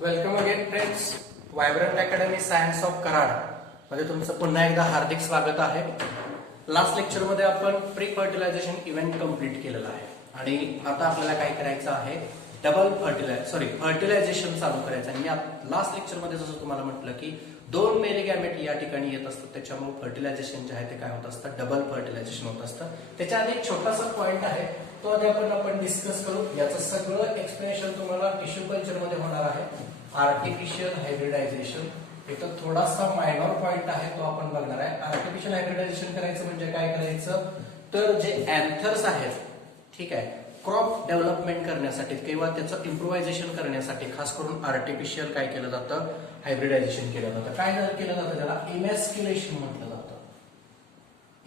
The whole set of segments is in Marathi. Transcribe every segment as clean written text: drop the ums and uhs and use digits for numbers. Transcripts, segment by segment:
Welcome again friends. Vibrant academy science of Karad मध्ये तुमचं पुन्हा एकदा हार्दिक स्वागत आहे. लास्ट लेक्चर मध्ये आपण प्री फर्टिलायझेशन इव्हेंट कंप्लीट केलेला आहे आणि आता आपल्याला काय करायचं आहे, फर्टिलायझेशन चालू करायचं. आणि मी लास्ट लेक्चर मध्ये जसं तुम्हाला म्हटलं की 2 मेरी गॅमेट या ठिकाणी येत असतात, त्याच्यामुळे फर्टिलायझेशन जे आहे ते काय होत असतं, डबल फर्टिलायझेशन होत असतं. त्याच्या आधी एक छोटासा पॉइंट आहे, तो आधी आपण डिस्कस करू. याचं सगळं एक्सप्लेनेशन तुम्हाला टिश्यू कल्चर मध्ये होणार आहे. आर्टिफिशियल हायब्रिडायझेशन इथं थोडासा मायनर पॉइंट आहे, तो आपण बघणार आहे. आर्टिफिशियल हायब्रिडायझेशन करायचं म्हणजे काय करायचं, तर जे अँथर्स आहेत, ठीक आहे, क्रॉप डेव्हलपमेंट करण्यासाठी किंवा त्याचं इम्प्रोव्हायझेशन करण्यासाठी खास करून आर्टिफिशियल काय केलं जातं, हायब्रिडायझेशन केलं जातं. काय केलं जातं, त्याला इमॅस्क्युलेशन म्हटलं जातं.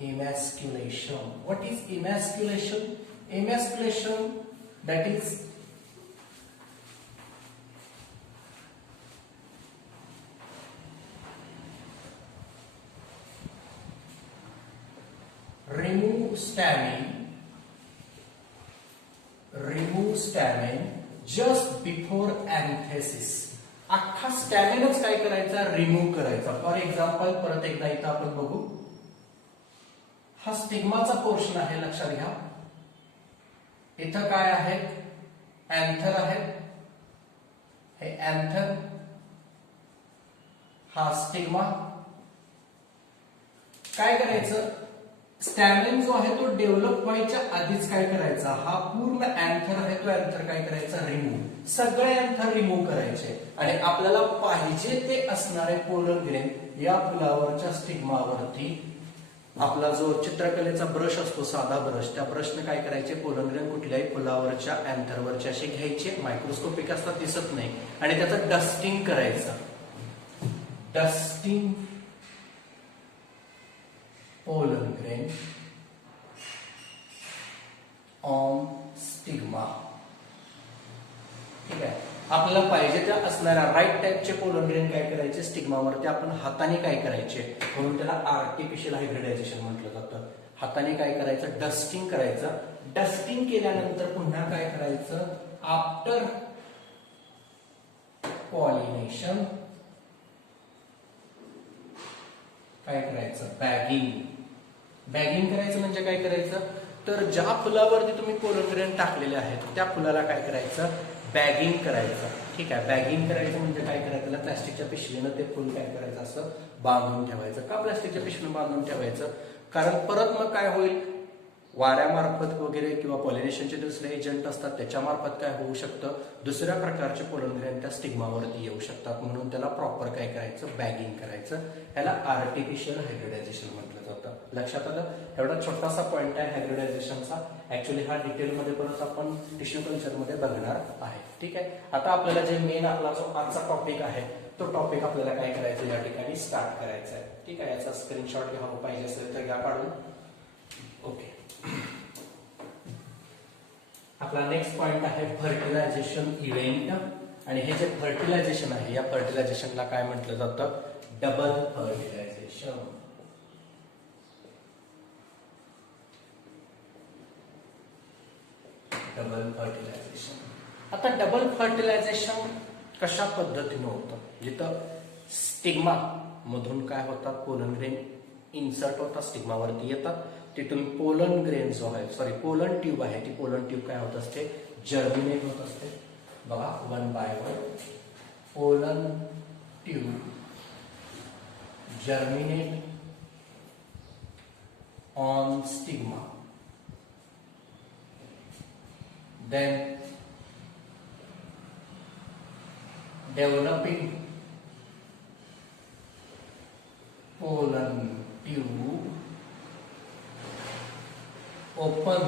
Emasculation. What is emasculation? Emasculation that is remove stamen just before anthesis. अख्खा स्टॅमिनच काय करायचा, रिमूव्ह करायचा. फॉर एक्झाम्पल परत एकदा इथं आपण बघू, हा स्टिग्माचा पोर्शन आहे, लक्षात घ्या. इथं काय आहे, अँथर आहे, हे अँथर, हा स्टिग्मा. काय करायचं, स्टॅमिन जो आहे तो डेव्हलप व्हायच्या आधीच काय करायचा, हा पूर्ण अँथर आहे तो अँथर काय करायचा, रिमूव्ह. सगळे अँथर रिमूव्ह करायचे आणि आपल्याला पाहिजे ते असणारे पोलन ग्रेन या फुलावरच्या स्टिग्मावरती आपला जो चित्रकलेचा ब्रश असतो, साधा ब्रश, त्या ब्रशने काय करायचे, पोलन ग्रेन कुठल्याही फुलावरच्या अँथरवरचे असे घ्यायचे, मायक्रोस्कोपिक असतात, दिसत नाही, आणि त्याचं डस्टिंग करायचं. Dusting pollen grain on stigma. ठीक आहे, आपल्याला पाहिजे त्या असणाऱ्या राईट टाइपचे पोलन ग्रेन काय करायचे, स्टिग्मावरती आपण हाताने काय करायचे, म्हणून त्याला आर्टिफिशियल हायब्रिडायझेशन म्हटलं जातं. हाताने काय करायचं, डस्टिंग करायचं. डस्टिंग केल्यानंतर पुन्हा काय करायचं, आफ्टर पॉलिनेशन काय करायचं, बॅगिंग. बॅगिंग करायचं म्हणजे काय करायचं, तर ज्या फुलावरती तुम्ही पोलन ग्रेन टाकलेले आहेत त्या फुलाला काय करायचं, बॅगिंग करायचं. ठीक आहे, बॅगिंग करायचं म्हणजे काय करायचं, त्याला प्लास्टिकच्या पिशवीनं ते फुल काय करायचं, असं बांधून ठेवायचं. का प्लास्टिकच्या पिशवीनं बांधून ठेवायचं, कारण परत मग काय होईल, वाऱ्यामार्फत वगैरे किंवा पॉलिनेशनचे दुसरे एजंट असतात त्याच्यामार्फत काय होऊ शकतं, दुसऱ्या प्रकारचे पोलन ग्रेन त्या स्टिग्मावरती येऊ शकतात. म्हणून त्याला प्रॉपर काय करायचं, बॅगिंग करायचं. याला आर्टिफिशियल हायब्रिडायझेशन म्हटलं जातं. लक्षात आलं, एवढा छोटासा पॉइंट आहे हायब्रिडायझेशनचा. ऍक्च्युली हा डिटेलमध्ये परत आपण टिश्यू कल्चरमध्ये बघणार आहे. ठीक आहे, आता आपल्याला जे मेन आपला जो आजचा टॉपिक आहे तो टॉपिक आपल्याला काय करायचं, या ठिकाणी स्टार्ट करायचा आहे. ठीक आहे, याचा स्क्रीनशॉट घ्यावा पाहिजे असेल तर घ्या काढून. ओके, आपला नेक्स्ट पॉइंट आहे फर्टिलायझेशन इव्हेंट. आणि हे जे फर्टिलायझेशन आहे, या फर्टिलायझेशनला काय म्हटलं जातं, डबल फर्टिलायझेशन. Double fertilization. आता डबल फर्टिलायझेशन कशा पद्धतीने होतं, जिथं स्टिग्मा मधून काय होतात, पोलन ग्रेन इन्सर्ट होतात, स्टिग्मावरती येतात, तिथून पोलन ग्रेन जो आहे, पोलन ट्यूब आहे, ती पोलन ट्यूब काय होत असते, जर्मिनेट होत असते. बघा, 1 by 1 pollen tube germinate on stigma, then developing pollen tube open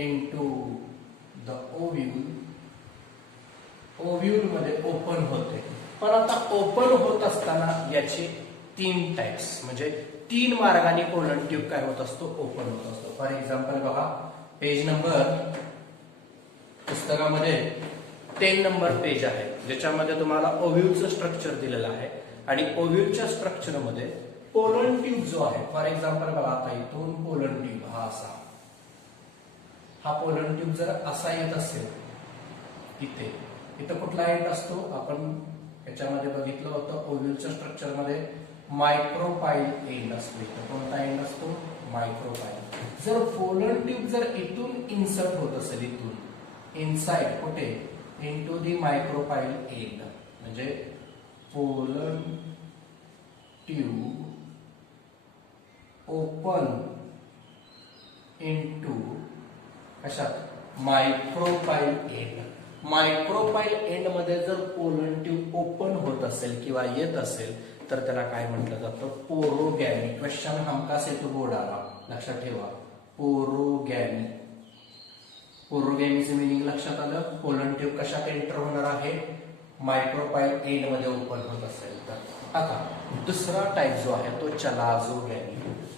into the ovule. Ovule मध्ये ओपन होते. पण आता ओपन होत असताना याचे 3 टाइप्स, म्हणजे 3 मार्गाने पोलन ट्यूब काय होत असतो, ओपन होत असतो. फॉर एक्झाम्पल बघा, पेज नंबर पुस्तकामध्ये 10 नंबर पेज आहे, ज्याच्यामध्ये तुम्हाला ओव्ह्यूलचं स्ट्रक्चर दिलेलं आहे. आणि ओव्ह्यूलच्या स्ट्रक्चरमध्ये पोलन ट्यूब जो आहे, फॉर एक्झाम्पल बघा, आता इथून पोलन ट्यूब हा असा, हा पोलन ट्यूब जर असा येत असेल इथे, इथं कुठला एंड असतो, आपण याच्यामध्ये बघितलं होतं ओव्ह्यूलच्या स्ट्रक्चर मध्ये मायक्रोपाईल एंड असतो. इथं कोणता एंड असतो, मायक्रोपाईल. जर पोलन ट्यूब जर इथून इन्सर्ट होत असेल, इथून इनसाइड कुठे, इनटू दी मायक्रोपाईल एंड, म्हणजे पोलन ट्यूब ओपन इनटू कशात, मायक्रोपाईल एंड. मायक्रोपाईल एंड मध्ये जर पोलन ट्यूब ओपन होत असेल किंवा येत असेल तर त्याला काय म्हटलं जातं, पोरोगॅमी. क्वेश्चन हमखास येतो बोर्डाला, लक्षात ठेवा. पोरोगॅमी. पोरोगॅमीचं मिनिंग लक्षात आलं. पोलन ट्यूब कशात एंटर होणार आहे, मायक्रोपाईल एंड मध्ये ओपन होत असेल तर. आता दुसरा टाइप जो आहे तो चलाझोगॅमी.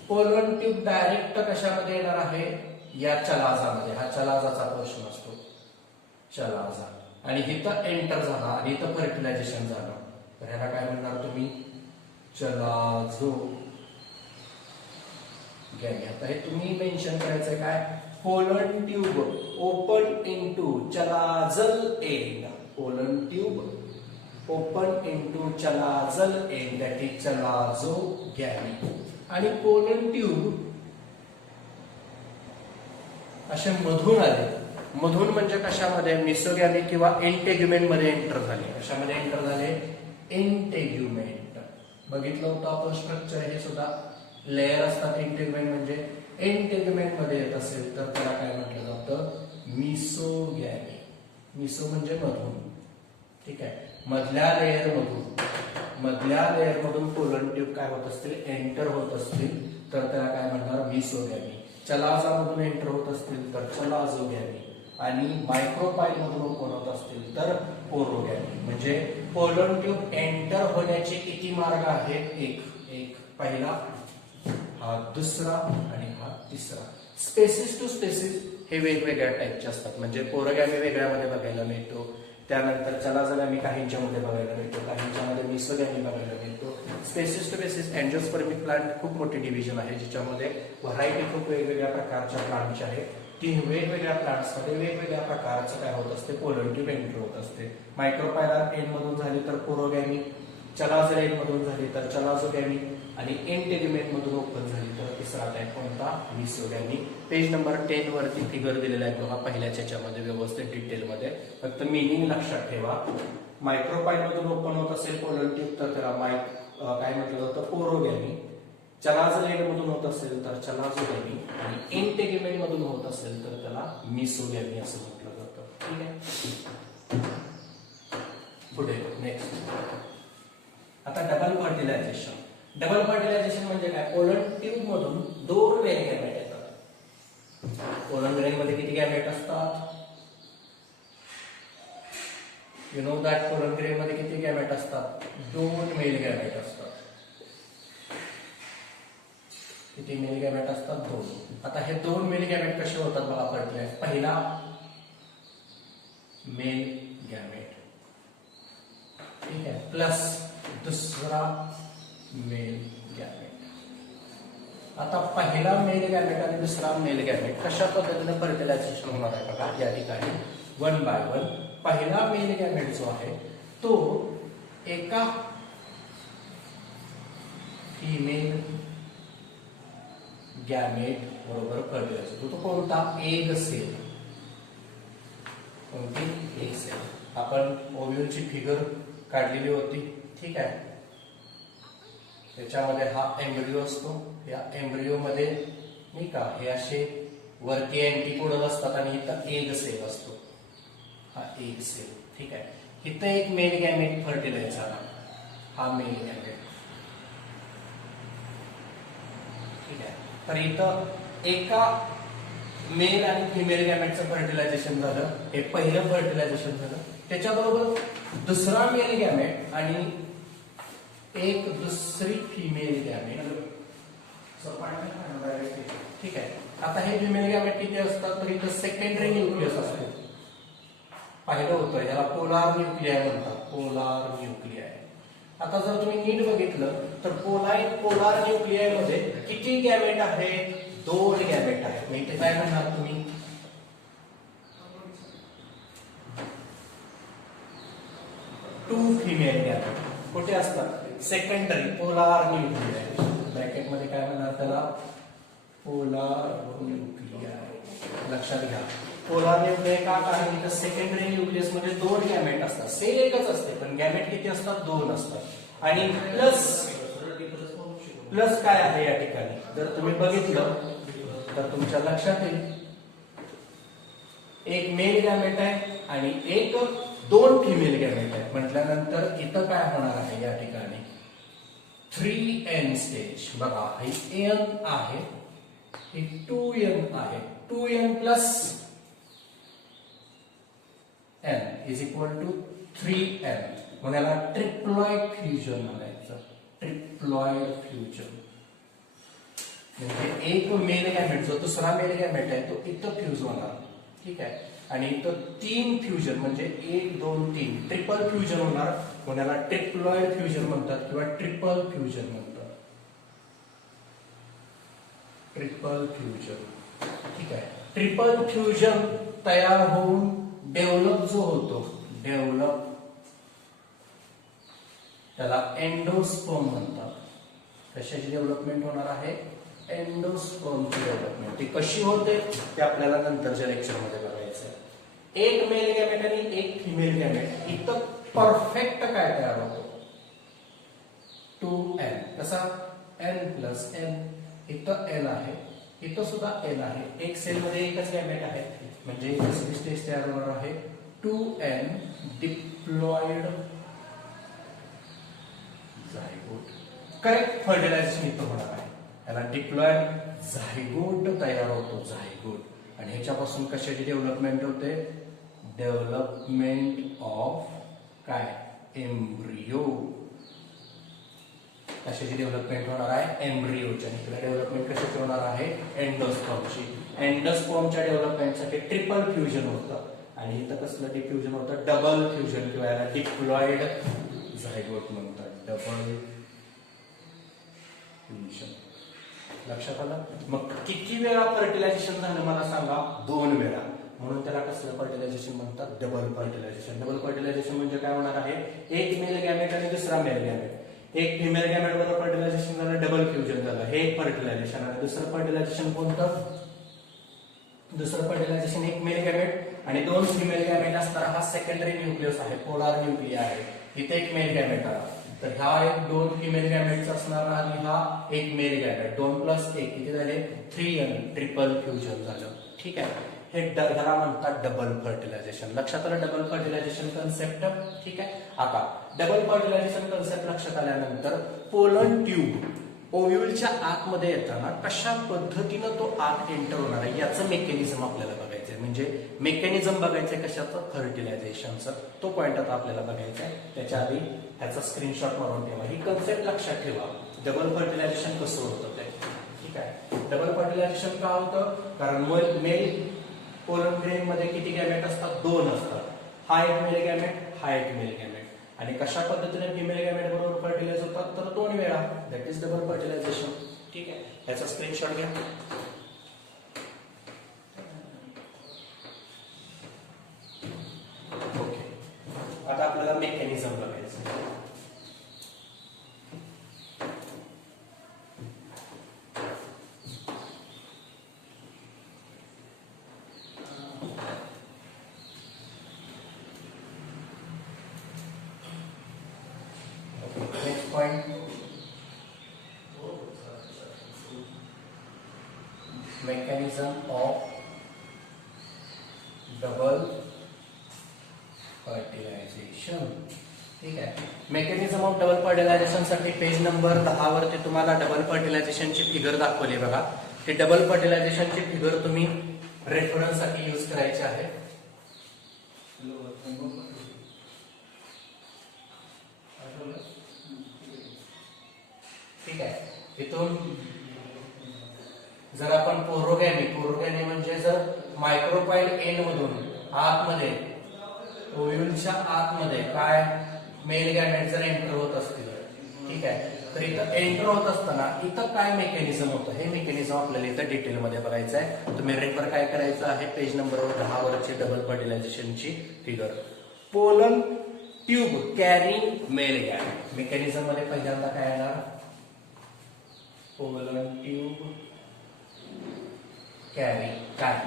पोलन ट्यूब डायरेक्ट कशामध्ये येणार आहे, या चलाजामध्ये. हा चलाजाचा प्रश्न असतो, चलाजा. आणि इथं एंटर झाला आणि इथं फर्टिलायझेशन झालं तर ह्याला काय म्हणणार तुम्ही, चलाझोगॅमी. आता हे तुम्ही मेन्शन करायचंय काय, pollen tube open into chalazal end. Pollen tube open into chalazal end, that is chalazogamy. आणि पोलन ट्यूब असे मधून आले, मधून म्हणजे कशामध्ये, मिसोगॅमी किंवा इंटेग्युमेंट मध्ये एंटर झाले. कशामध्ये एंटर झाले, इंटेग्युमेंट. बघितलं होतं आपण स्ट्रक्चर, हे सुद्धा लेअर असतात इंटेग्युमेंट म्हणजे. इंटेग्युमेंट मध्ये येत असेल तर त्याला काय म्हटलं जातं, मिसोगॅमी. मिसो म्हणजे मधून, ठीक आहे. मधल्या लेअर मधून पोलन ट्यूब काय होत असतील, एंटर होत असतील तर त्याला काय म्हणणार, मिसोगॅमी. चलाजामधून एंटर होत असतील तर चलाझोगॅमी. आणि मायक्रोपाईल मधून ओपन होत असतील तर पोरोगॅमी. म्हणजे पोलन ट्यूब एंटर होण्याचे किती मार्ग आहेत, एक पहिला, हा दुसरा आणि हा तिसरा. स्पेसिस टू स्पेसिस हे वेगवेगळ्या टाईपचे असतात. म्हणजे पोरोगॅमी वेगळ्यामध्ये बघायला मिळतो, त्यानंतर चलाझोगॅमी काहींच्या मध्ये बघायला मिळतो, काहींच्या मध्ये मिसोगॅमी बघायला मिळतो. स्पेसिस टू स्पेसिस एंजिओस्पर्मिक प्लांट खूप मोठी डिव्हिजन आहे, ज्याच्यामध्ये व्हरायटी खूप वेगवेगळ्या प्रकारच्या प्लांटची आहे. तीन वेगवेगळ्या प्लांट्स मध्ये वेगवेगळ्या प्रकारचं काय होत असते, पोलन ट्यूब एंटर होत असते. मायक्रोपायलर एंड मधून झाली तर पोरोगॅमी, चलाझल एंड मधून झाली तर चलाझोगॅमी, आणि इंटेग्युमेंट मधून ओपन झाली तर तिसरा टाइप कोणता, मिसोगॅमी. पेज नंबर 10 वरती फिगर दिलेला आहे बघा, पहिल्याच याच्यामध्ये व्यवस्थित डिटेल मध्ये. फक्त मिनिंग लक्षात ठेवा. मायक्रोपाईल मधून ओपन होत असेल पोलन ट्यूब तर त्याला काय म्हटलं जातं, पोरोगॅमी. चलाझल एंड मधून होत असेल तर चलाझोगॅमी, आणि इंटेग्युमेंट मधून होत असेल तर त्याला मिसोगॅमी असं म्हटलं जातं. ठीक आहे. पुढे नेक्स्ट. आता डबल फर्टिलायझेशन. डबल फर्टिलायझेशन म्हणजे काय, पोलन ट्यूब मधून दोन मेल गॅमेट येतात. पोलन ग्रेन मध्ये किती गॅमेट असतात, you know that. Pollen grain मध्ये किती गॅमेट असतात, दोन मेल गॅमेट असतात. किती मेल गॅमेट असतात, दोन. आता हे दोन मेल गॅमेट कसे होतात बघा फर्टिलायझ. पहिला मेल गॅमेट, ठीक आहे, प्लस दुसरा मेल गॅमेट. आता पहिला मेल गॅमेट आणि दुसरा मेल गॅमेट कशा पद्धतीने फर्टिलायझेशन होणार आहे बघा या ठिकाणी, वन बाय वन. पहिला मेल गॅमेट जो आहे तो एका फिमेल गॅमेट बरोबर फर्टिलायझ होतो. तो कोणता, एग सेल. कोणती, एग सेल. आपण ओव्ह्यूलची फिगर काढलेली होती, ठीक आहे. त्याच्यामध्ये हा एम्ब्रियो असतो. या एम्ब्रियो मध्ये नाही का हे असे वरती अँटीपोडल असतात आणि इथं एग सेल असतो, हा एग सेल, ठीक आहे. इथं एक मेल गॅमेट फर्टिलाइज झाला, हा मेल गॅमेट, ठीक आहे. तर इथं एका मेल आणि फिमेल गॅमेटचं फर्टिलायझेशन झालं, हे पहिलं फर्टिलायझेशन झालं. त्याच्याबरोबर दुसरा मेल गॅमेट आणि एक दुसरी फिमेल गॅमेट, ठीक आहे. आता हे फिमेल गॅमेट किती असतात, तर इथं सेकंडरी न्यूक्लियस असतो. पाहिलं होतं याला पोलार न्यूक्लियाय म्हणतात, पोलार न्यूक्लियाय. आता जर तुम्ही नीट बघितलं तर पोलार न्यूक्लियाय मध्ये किती गॅमेट आहेत, दोन गॅमेट आहेत. मग इथे काय म्हणणार तुम्ही, 2 फिमेल गॅमेट कुठे असतात सेकंडरी पोलार न्यूक्लियाय ब्रॅकेट मध्ये काय म्हणणार त्याला पोलार न्यूक्लियाय लक्षात घ्या पोलार न्यूक्लियाय का कारण तर सेकंडरी न्यूक्लियस मध्ये 2 गॅमेट असतात सेल एकच असते पण गॅमेट किती असतात 2 असतात आणि प्लस काय आहे या ठिकाणी जर तुम्ही बघितलं तर तुमच्या लक्षात येईल एक मेल गॅमेट आहे आणि एक 2 फिमेल गॅमेट आहे म्हटल्यानंतर इथं काय होणार आहे या ठिकाणी 3n स्टेज बघा ही n आहे ही 2n आहे 2n plus n is equal to 3n म्हणून याला ट्रिप्लॉइड फ्युजन म्हणायचं ट्रिप्लॉइड फ्युजन म्हणजे एक मेल गॅमेट जो दुसरा मेल गॅमेट आहे तो इथं फ्यूज होणार ठीक आहे आणि इथं 3 फ्युजन म्हणजे 1 2 3 ट्रिपल फ्युजन होणार म्हणून याला ट्रिप्लॉइड फ्युजन म्हणतात किंवा ट्रिपल फ्युजन म्हणतात ट्रिपल फ्युजन ठीक आहे ट्रिपल फ्युजन तयार होऊन डेव्हलप जो होतो डेव्हलप त्याला एंडोस्पर्म म्हणतात कशाची डेव्हलपमेंट होणार आहे एंडोस्पर्मची डेव्हलपमेंट ती कशी होते ते आपल्याला नंतरच्या लेक्चर मध्ये बघायचं आहे एक मेल गॅमेट आणि एक फिमेल गॅमेट इथं परफेक्ट काय तयार होतो 2n कसा n प्लस n इथं n आहे इथं सुद्धा n आहे एक सेल मध्ये एकच गॅमेट आहे म्हणजे दुसरी स्टेज तयार होणार आहे 2n diploid zygote correct fertilisation इथं होणार आहे याला डिप्लॉइड झायगोट तयार होतो झायगोट आणि ह्याच्यापासून कशाची डेव्हलपमेंट होते डेव्हलपमेंट ऑफ काय एम्ब्रियो कशाची डेव्हलपमेंट होणार आहे एम्ब्रियोची आणि तिला डेव्हलपमेंट कशाची होणार आहे एंडोस्पर्मची एंडोस्पर्मच्या डेव्हलपमेंटसाठी ट्रिपल फ्युजन होतं आणि इथं कसलं डिफ्युजन होतं डबल फ्युजन किंवा याला डिप्लॉइड झायगोट म्हणतात डबल फ्युजन लक्षात आलं मग किती वेळा फर्टिलायझेशन झालं मला सांगा 2 वेळा म्हणून त्याला कसलं फर्टिलायझेशन म्हणतात डबल फर्टिलायझेशन म्हणजे काय होणार आहे एक मेल गॅमेट आणि दुसरा मेल गॅमेट एक फिमेल गॅमेट बरोबर फर्टिलायझेशन झालं डबल फ्युजन झालं हे एक फर्टिलायझेशन आणि दुसरं फर्टिलायझेशन कोणतं दुसरं फर्टिलायझेशन एक मेल गॅमेट आणि 2 फिमेल गॅमेट असणारा हा सेकंडरी न्यूक्लियस आहे पोलार न्यूक्लिया आहे इथे एक मेल गॅमेट आला तर हा एक 2 फिमेल गॅमेटचा असणार आणि हा एक मेल गॅमेट 2 प्लस 1 किती झाले 3n ट्रिपल फ्युजन झालं ठीक आहे हे ह्याला म्हणतात डबल फर्टिलायझेशन लक्षात आलं डबल फर्टिलायझेशन कन्सेप्ट ठीक आहे आता डबल फर्टिलायझेशन कन्सेप्ट लक्षात आल्यानंतर पोलन ट्यूब ओव्ह्यूलच्या आतमध्ये येताना कशा पद्धतीनं तो आत एंटर होणार आहे याचं मेकॅनिझम आपल्याला बघायचंय म्हणजे मेकॅनिझम बघायचंय कशाचं फर्टिलायझेशनचं तो पॉइंट आता आपल्याला बघायचा आहे त्याच्या आधी ह्याचा स्क्रीनशॉट मारून ठेवा ही कन्सेप्ट लक्षात ठेवा डबल फर्टिलायझेशन कसं होतं ते ठीक आहे डबल फर्टिलायझेशन का होतं कारण मेल पोलन ग्रेन मध्ये किती गॅमेट असतात 2 असतात हा एक मेल गॅमेट हा एक मेल गॅमेट आणि कशा पद्धतीने फिमेल गॅमेट बरोबर फर्टिलाइज होतात तर 2 वेळा दॅट इज डबल फर्टिलायझेशन ठीक आहे याचा स्क्रीनशॉट घ्या ओके आता आपल्याला मेकॅनिझम बघायचं mechanism of double fertilization ठीक आहे मेकॅनिझम ऑफ डबल फर्टिलायझेशन साठी पेज नंबर 10 वरती तुम्हाला डबल फर्टिलायझेशनची फिगर दाखवली बघा ती डबल फर्टिलायझेशनची फिगर तुम्ही रेफरन्स साठी यूज करायची आहे ठीक आहे इथून जर आपण पोरोगॅमी म्हणजे जर मायक्रोपाइल एन मधून आतमध्ये ओव्ह्यूलच्या आतमध्ये काय मेल गॅमेट जर एंटर होत असतील ठीक आहे तर इथं एंटर होत असताना इथं काय मेकॅनिझम होतं हे मेकॅनिझम आपल्याला इथं डिटेल मध्ये बघायचं आहे तुम्ही रेफर काय करायचं आहे पेज नंबर 10 वरची डबल फर्टिलायझेशनची figure pollen tube carrying male gamete. Mechanism मध्ये पहिल्यांदा काय येणार, पोलन ट्यूब कॅरी काय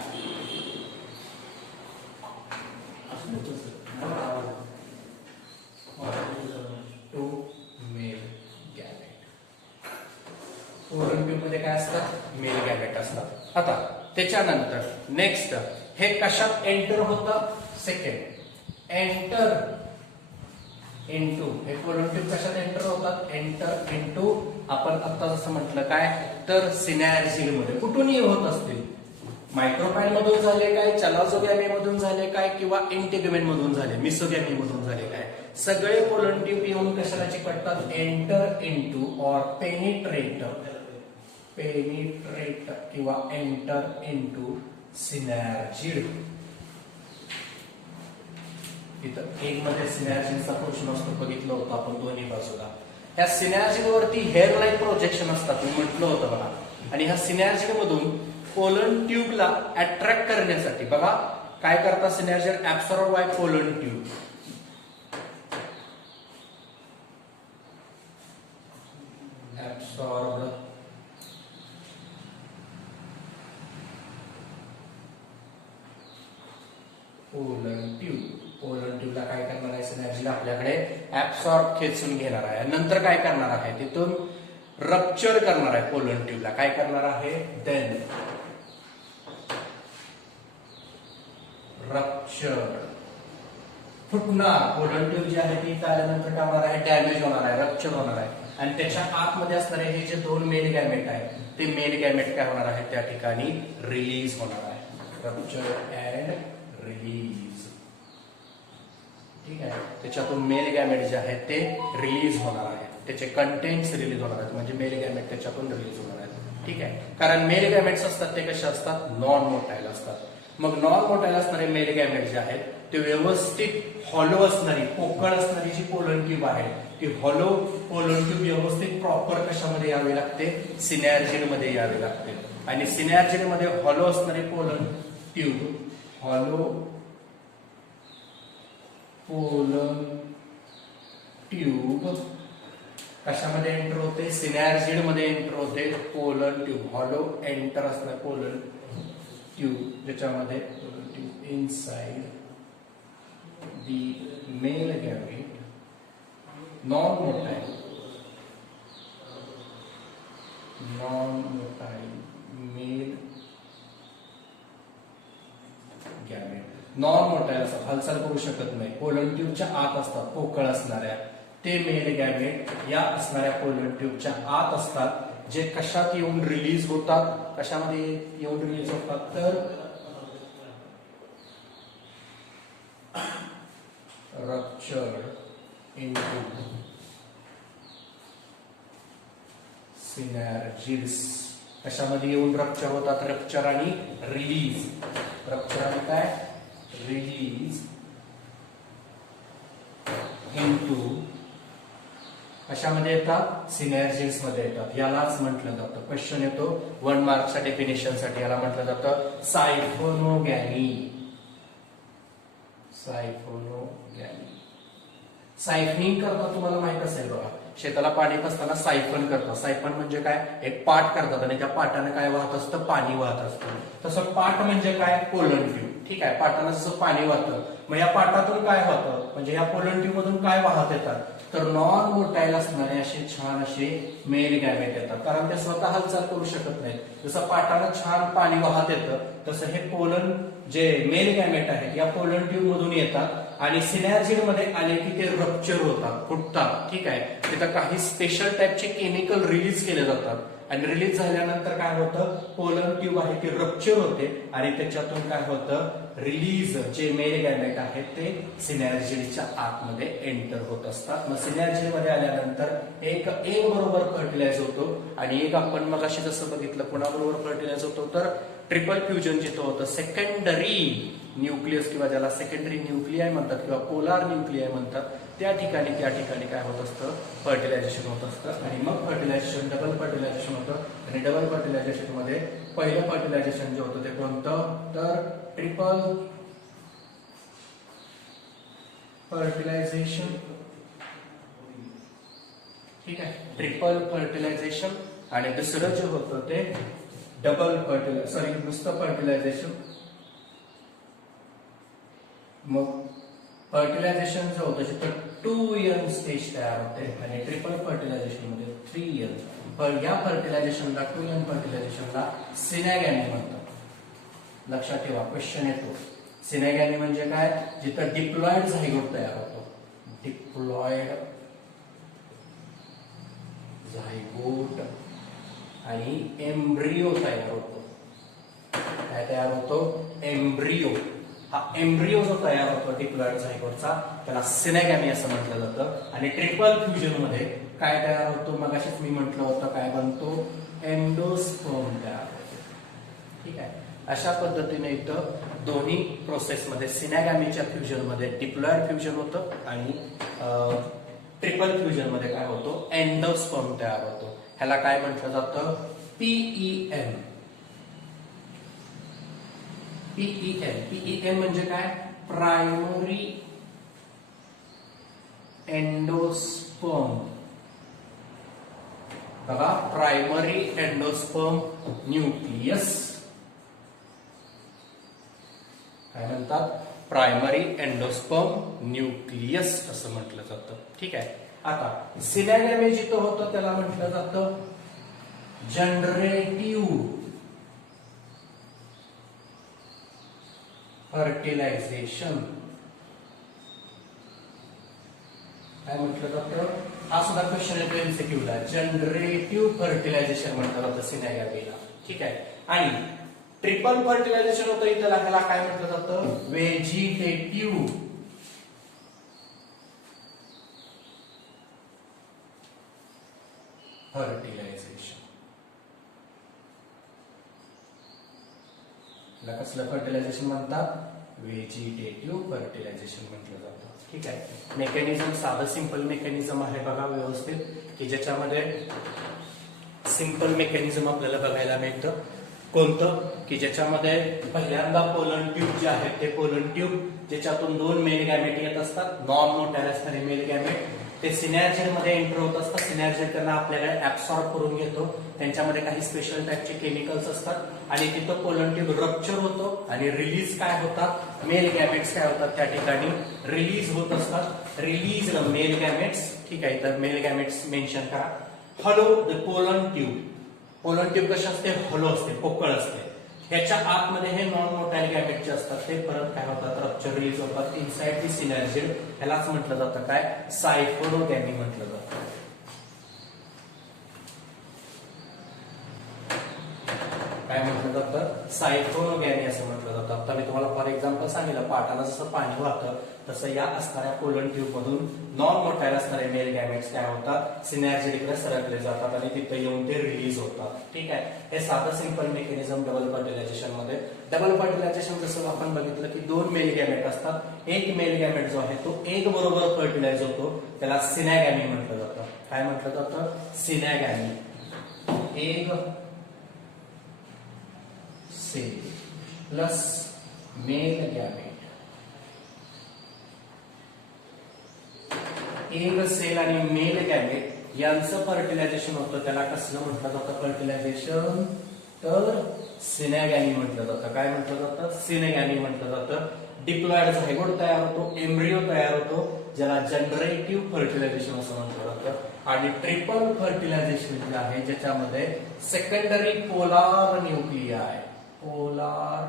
two male gamete. Pollen tube मध्ये काय असतात, मेल गॅमेट असतात. आता त्याच्यानंतर नेक्स्ट हे कशात एंटर होतं, सेकंड एंटर इनटू. हे पोलन ट्यूब कशात एंटर होतात, एंटर इनटू. आपण आता जसं म्हटलं काय तर सिनॅर्जिड मध्ये. कुठूनही होत असतील, मायक्रोपाईल मधून झाले काय, चलाझोगॅमी मधून झाले काय, किंवा इंटिग्युमेंट मधून झाले, मिसोगॅमी मधून झाले काय, सगळे पोलन ट्यूब येऊन कशाला चिकटतात, एंटर इनटू और पेनिट्रेट किंवा एंटर इनटू सिनॅर्जिड. इथं एक मध्ये सिनॅर्जिडचा पोर्शन असतो, बघितलं होतं आपण दोन्ही बाजूला. ह्या सिनॅर्जिड वरती हेअर लाईन प्रोजेक्शन असतात, मी म्हटलं होतं बघा. आणि ह्या सिनॅर्जिड मधून पोलन ट्यूबला अट्रॅक्ट करण्यासाठी बघा काय करतात synergid, absorb by pollen tube. Absorb pollen tube. Pollen ट्यूबला काय करणार आहे सिनॅर्जिड, आपल्याकडे ऍब्सॉर्ब खेचून घेणार आहे. नंतर काय करणार आहे, तिथून रप्चर करणार आहे पोलन ट्यूबला. काय करणार आहे, देन रप्चर, फुटणार. पोलन ट्यूब जी आहे ती आल्यानंतर काय होणार आहे, डॅमेज होणार आहे, रप्चर होणार आहे. आणि त्याच्या आतमध्ये असणारे हे जे दोन मेल गॅमेट आहेत ते मेल गॅमेट काय होणार आहे, त्या ठिकाणी रिलीज होणार आहे. Rupture and release. ठीक आहे, त्याच्यातून मेल गॅमेट जे आहेत ते रिलीज होणार आहे, त्याचे कंटेंट्स रिलीज होणार आहेत, म्हणजे मेल गॅमेट त्याच्यातून रिलीज होणार आहेत. ठीक आहे, कारण मेल गॅमेट्स असतात ते कसे असतात, नॉन मोटाईल असतात. मग नॉन मोटाईल असणारे मेल गॅमेट जे आहेत ते व्यवस्थित हॉलो असणारी, पोकळ असणारी जी पोलन ट्यूब आहे ती हॉलो पोलन ट्यूब व्यवस्थित प्रॉपर कशामध्ये यावे लागते, सिनॅर्जिड मध्ये यावे लागते. आणि सिनॅर्जिड मध्ये हॉलो असणारी pollen tube, hollow pollen tube कशामध्ये एंटर होते, सिनॅर्जिड मध्ये एंटर होते. पोलन ट्यूब हॉलो एंटर असणार पोलन ट्यूब, ज्याच्यामध्ये pollen tube inside the mail gamete, non motile mail gamete. Non motile असतात, हालचाल करू शकत नाही, पोलन ट्यूबच्या आत असतात, पोकळ असणाऱ्या ते मेल गॅमेट या असणाऱ्या पोलन ट्यूबच्या आत असतात, जे कशात येऊन रिलीज होतात, कशामध्ये येऊन रिलीज होतात तर रप्चर इनटू सिनॅर्जिड्स. कशामध्ये येऊन रप्चर होतात, रप्चर आणि रिलीज. रप्चर आणि काय, रिलीज इनटू कशामध्ये येतात, सिनॅर्जिड्स मध्ये येतात. यालाच म्हटलं जातं, क्वेश्चन येतो 1 मार्कच्या डेफिनेशन साठी, याला म्हटलं जातं सायफोनोगॅमी. सायफोनोगॅमी. सायफनिंग करतात, तुम्हाला माहित असेल बघा, शेताला पाणी पाजताना सायफन करतात. सायफन म्हणजे काय, एक पाट करतात आणि त्या पाटाने काय वाहत असतं, पाणी वाहत असतं. तसं पाट म्हणजे काय, पोलन ट्यूब. ठीक आहे, पाटानं जसं पाणी वाहतं, मग या पाटातून काय होतं, म्हणजे या पोलन ट्यूब मधून काय वाहत येतात, तर नॉन मोटाईल असणारे असे छान असे मेल गॅमेट येतात. कारण ते स्वतः हालचाल करू शकत नाहीत. जसं पाटानं छान पाणी वाहत येतं तसं हे पोलन जे मेल गॅमेट आहेत या पोलन ट्यूब मधून येतात आणि सिनॅर्जिड मध्ये आले की ते रप्चर होतात, फुटतात. ठीक आहे, तिथं काही स्पेशल टाईपचे केमिकल रिलीज केले जातात आणि रिलीज झाल्यानंतर काय होतं, पोलन ट्यूब आहे ती रप्चर होते आणि त्याच्यातून काय होतं, रिलीज जे मेल गॅमेट आहेत ते सिनॅर्जिडच्या आतमध्ये एंटर होत असतात. मग सिनॅर्जिड मध्ये आल्यानंतर एक बरोबर फर्टिलाइज होतो आणि एक आपण मग अशी जसं बघितलं कोणाबरोबर फर्टिलाइज होतो तर ट्रिपल फ्युजन जिथं होतं, सेकंडरी न्यूक्लियस किंवा ज्याला सेकंडरी न्यूक्लियाय म्हणतात किंवा पोलार न्यूक्लियाय म्हणतात, त्या ठिकाणी काय होत असतं, फर्टिलायझेशन होत असतं. आणि मग फर्टिलायझेशन, डबल फर्टिलायझेशन होतं. आणि डबल फर्टिलायझेशन मध्ये पहिलं फर्टिलायझेशन जे होतं ते कोणतं, तर ट्रिपल फर्टिलायझेशन, ठीक आहे, ट्रिपल फर्टिलायझेशन. आणि दुसरं जे होतं ते डबल नुसतं फर्टिलायझेशन. मग फर्टिलायझेशन जे होतं तिथं 2N स्टेज तयार होते आणि ट्रिपल फर्टिलायझेशन मध्ये 3N. पण या फर्टिलायझेशनला 2N फर्टिलायझेशनला सिनॅगॅमी म्हणतात. लक्षात ठेवा, क्वेश्चन येतो. सिनॅगॅमी म्हणजे काय? जिथं डिप्लॉइड झायगोट तयार होतो. डिप्लॉइड झायगोट आणि एम्ब्रियो तयार होतो. काय तयार होतो? एम्ब्रियो. हा एम्ब्रियो जो तयार होतो डिप्लॉइड झायगोटचा त्याला सिनॅगॅमी असं म्हटलं जातं. आणि ट्रिपल फ्युजन मध्ये काय तयार होतो? मगाशीच मी म्हटलं होतं काय बनतो? एंडोस्पर्म तयार होतो. ठीक आहे. अशा पद्धतीने इथं दोन्ही प्रोसेसमध्ये सिनॅगॅमीच्या फ्युजन मध्ये डिप्लॉइड फ्युजन होतं आणि ट्रिपल फ्युजन मध्ये काय होतो? एंडोस्पर्म तयार होतो. ह्याला काय म्हटलं जातं? PEN. PEN म्हणजे काय? Primary endosperm. बघा, प्रायमरी एंडोस्पर्म न्यूक्लियस. काय म्हणतात? प्रायमरी एंडोस्पर्म न्यूक्लियस असं म्हटलं जातं. ठीक आहे. आता सिनॅगॅमी जिथं होतं त्याला म्हटलं जातं जनरेटिव्ह फर्टिलायझेशन. काय म्हटलं जातं? हा सुद्धा क्वेश्चन येतो एमसीक्यूला. जनरेटिव्ह फर्टिलायझेशन म्हटलं जातं सिनॅगॅमीला. ठीक आहे. आणि ट्रिपल फर्टिलायझेशन होतं इथं, ह्याला काय म्हटलं जातं? Vegetative fertilization. ला कसलं फर्टिलायझेशन म्हणतात? व्हेजिटेटिव्ह फर्टिलायझेशन म्हटलं जातं. ठीक आहे. मेकॅनिझम साधं सिंपल मेकॅनिझम आहे बघा व्यवस्थित, की ज्याच्यामध्ये सिंपल मेकॅनिझम आपल्याला बघायला मिळतं. कोणतं? की ज्याच्यामध्ये पहिल्यांदा पोलन ट्यूब जे आहे ते पोलन ट्यूब ज्याच्यातून 2 मेल गॅमेट येत असतात, नॉन मोटार असणारे मेल गॅमेट, ते सिनॅर्जिड मध्ये एंटर होत असतात. सिनॅर्जिड त्यांना आपल्याकडे ऍब्सॉर्ब करून घेतो. त्यांच्यामध्ये काही स्पेशल टाईपचे केमिकल्स असतात आणि तिथं पोलन ट्यूब रप्चर होतो आणि रिलीज काय होतात? मेल गॅमेट्स काय होतात त्या ठिकाणी? रिलीज होत असतात. Release male gametes. ठीक आहे. तर मेल गॅमेट्स मेन्शन करा. Hello the pollen tube. Pollen tube कशी असते? हॉलो असते, पोकळ असते. ह्याच्या आतमध्ये हे नॉन मोटाईल गॅमेट जे असतात ते परत काय होतात? रप्चर रिलीज होतात इनसाइड दी सिनर्जिड. ह्यालाच म्हटलं जातं काय? सायफोनोगॅमी म्हटलं जातं. काय म्हटलं जातं? सायफोनोगॅमी असं म्हटलं जातं. आता मी तुम्हाला फॉर एक्झाम्पल सांगितलं, पाटाला जसं पाणी वाहतं तसं या असणाऱ्या पोलन ट्यूब मधून नॉन मोटाईल असणारे मेल गॅमेट्स काय होतात? सिनर्जिडकडे सरकले जातात आणि तिथे येऊन ते रिलीज होतात. ठीक आहे. हे साधं सिंपल मेकॅनिझम डबल फर्टिलायझेशन मध्ये. डबल फर्टिलायझेशन जसं आपण बघितलं की 2 मेल गॅमेट असतात. एक मेल गॅमेट जो आहे तो एक बरोबर फर्टिलाइज होतो, त्याला सिनॅगॅमी म्हटलं जातं. काय म्हटलं जातं? सिनॅगॅमी. एक सेल प्लस मेल गॅमेट. एक सेल आणि मेल गॅमेट यांचं फर्टिलायझेशन होतं, त्याला कसलं म्हटलं जातं? फर्टिलायझेशन. तर सिनॅगॅमी म्हटलं जातं. काय म्हटलं जातं? सिनॅगॅमी म्हटलं जातं. डिप्लॉइड झायगोट तयार होतो, एम्ब्रियो तयार होतो, ज्याला जनरेटिव्ह फर्टिलायझेशन असं म्हटलं जातं. आणि ट्रिपल फर्टिलायझेशन जे आहे ज्याच्यामध्ये secondary polar nuclei. Polar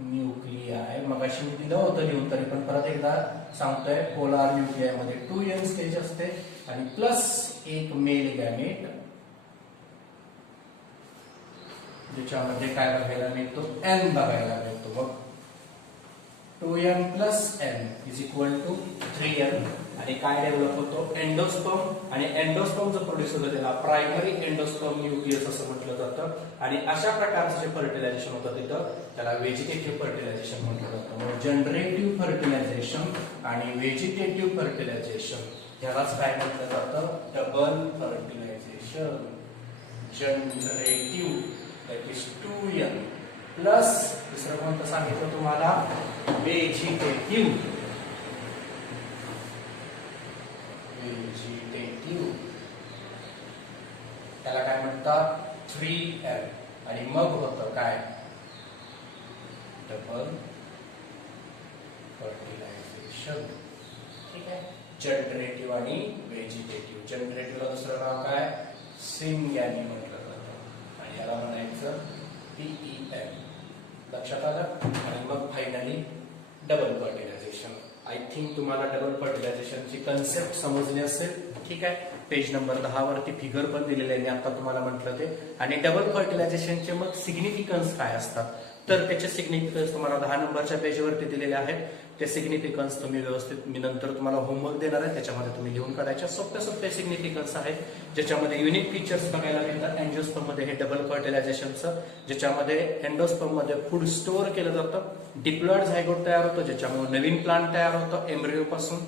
nuclei मगाशी मी दिलं होतं लिहून, तरी पण परत एकदा सांगतोय. पोलार न्यूक्लियाय मध्ये 2N स्टेज असते आणि प्लस एक मेल गॅमेट ज्याच्यामध्ये काय बघायला मिळतो? N बघायला मिळतो. मग 2N plus N is equal to 3N. आणि काय डेव्हलप होतो? एंडोस्पर्म. आणि एंडोस्पर्म जो प्रोड्यूस होतो त्याला प्रायमरी एंडोस्पर्म न्यूक्लियस असं म्हटलं जातं. आणि अशा प्रकारचं जे फर्टिलायझेशन होतं तिथं त्याला व्हेजिटेटिव्ह फर्टिलायझेशन म्हटलं जातं. मग जनरेटिव्ह फर्टिलायझेशन आणि व्हेजिटेटिव्ह फर्टिलायझेशन यालाच काय म्हटलं जातं? Double fertilization. Generative that is 2N plus दुसरं कोणतं सांगितलं तुम्हाला? व्हेजिटेटिव्ह. फर्टिलायझेशन. ठीक आहे. जनरेटिव्ह आणि व्हेजिटेटिव्ह. जनरेटिव्हला दुसरं नाव काय? सिंगॅनी म्हटलं जातं आणि याला म्हणायचं PEM. लक्षात आलं. आणि मग finally double fertilization. I think तुम्हाला डबल फर्टिलायझेशनची कन्सेप्ट समजली असेल. ठीक आहे. पेज नंबर 10 वरती फिगर पण दिलेले आहे, मी आता तुम्हाला म्हटलं ते. आणि डबल फर्टिलायझेशनचे मग सिग्निफिकन्स काय असतात, तर त्याचे सिग्निफिकन्स तुम्हाला 10 नंबरच्या पेजवरती दिलेले आहेत. ते सिग्निफिकन्स तुम्ही व्यवस्थित, मी नंतर तुम्हाला होमवर्क देणार आहे, त्याच्यामध्ये तुम्ही लिहून काढायचे. सोपे सिग्निफिकन्स आहेत ज्याच्यामध्ये युनिक फीचर्स बघायला मिळतात. अँजिओस्पर्म मध्ये हे डबल फर्टिलायझेशनचं, ज्याच्यामध्ये एंडोस्पर्म मध्ये फूड स्टोअर केलं जातं, डिप्लॉइड झायगोट तयार होतं, ज्याच्यामुळे नवीन प्लांट तयार होतं एम्ब्रिओ पासून.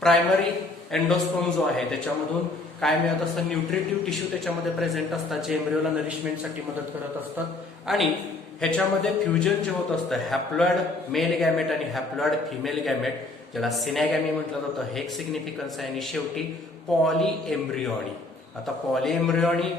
प्रायमरी एंडोस्पर्म जो आहे त्याच्यामधून काय मिळत असतं? न्यूट्रिटिव्ह टिश्यू त्याच्यामध्ये प्रेझेंट असतात, जे एम्ब्रिओला नरिशमेंटसाठी मदत करत असतात. आणि ह्याच्यामध्ये फ्युजन जे होत असतं हॅप्लॉइड मेल गॅमेट आणि हॅप्लॉइड फिमेल गॅमेट, ज्याला सिनॅगॅमी म्हटलं जातं, हे एक सिग्निफिकन्स आहे. आणि शेवटी पॉलीएम्ब्रिओनी. आता पॉलीएम्ब्रिओनी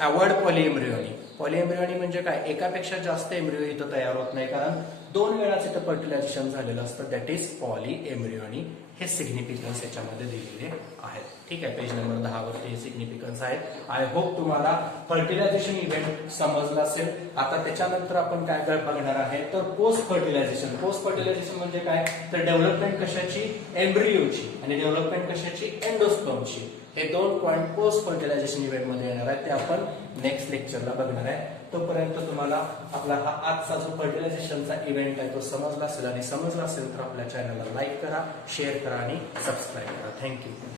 अवॉइड पॉलीएम्ब्रिओनी. पॉलीएम्ब्रिओनी म्हणजे काय? एकापेक्षा जास्त एम्ब्रिओ इथं तयार होत नाही, कारण 2 वेळाच इथं फर्टिलायझेशन झालेलं असतं. That is polyembryony. हे सिग्निफिकन्स याच्यामध्ये दिलेले आहेत. ठीक आहे. पेज नंबर 10 वरती हे सिग्निफिकन्स आहेत. आय होप तुम्हाला फर्टिलायझेशन इव्हेंट समजला असेल. आता त्याच्यानंतर आपण काय बघणार आहे, तर पोस्ट फर्टिलायझेशन. पोस्ट फर्टिलायझेशन म्हणजे काय? तर डेव्हलपमेंट कशाची? एम्ब्रिओची. आणि डेव्हलपमेंट कशाची? एंडोस्पर्मची. हे 2 पॉइंट पोस्ट फर्टिलायझेशन इव्हेंट मध्ये येणार आहे, ते आपण नेक्स्ट लेक्चरला बघणार आहे. तोपर्यंत तुम्हाला आपला हा आजचा जो फर्टिलायझेशनचा इव्हेंट आहे तो समजला असेल. आणि समजला असेल तर आपल्या चॅनलला लाईक करा, शेअर करा आणि सबस्क्राईब करा. थँक्यू.